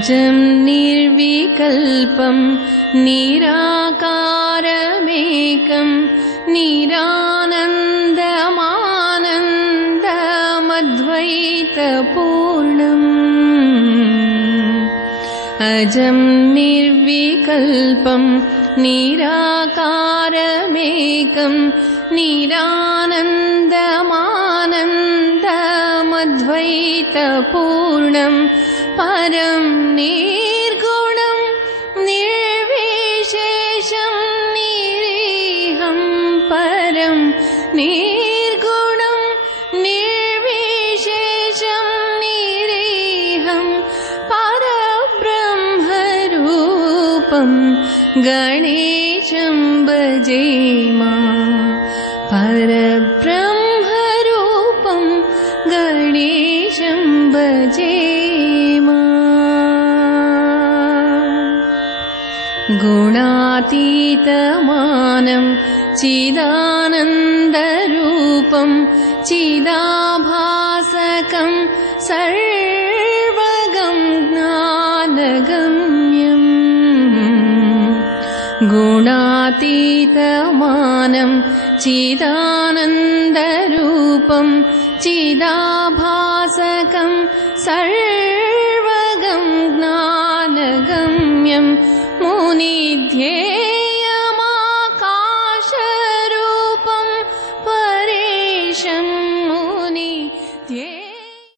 अजं निर्विकल्पं निराकारमेकं निरानन्दमानन्दमद्वैतपूर्णम् अजं निर्विकल्पं निराकारमेकं निरानन्दमानन्दमद्वैतपूर्णं परं निर्गुणं निर्विशेषं निरीहं परं निर्गुणं निर्विशेषं निरीहं परब्रह्मरूपं गणेशं भजेमा परब्रह्मरूपं गणेशं भजेमा गुणातीतमानं चिदानन्दरूपं चिदाभासकं सर्वगं ज्ञानगम्यम् गुणातीतमानं चिदानन्दरूपं चिदाभासकं सर्वगं ज्ञानगम्यं मुनिध्ये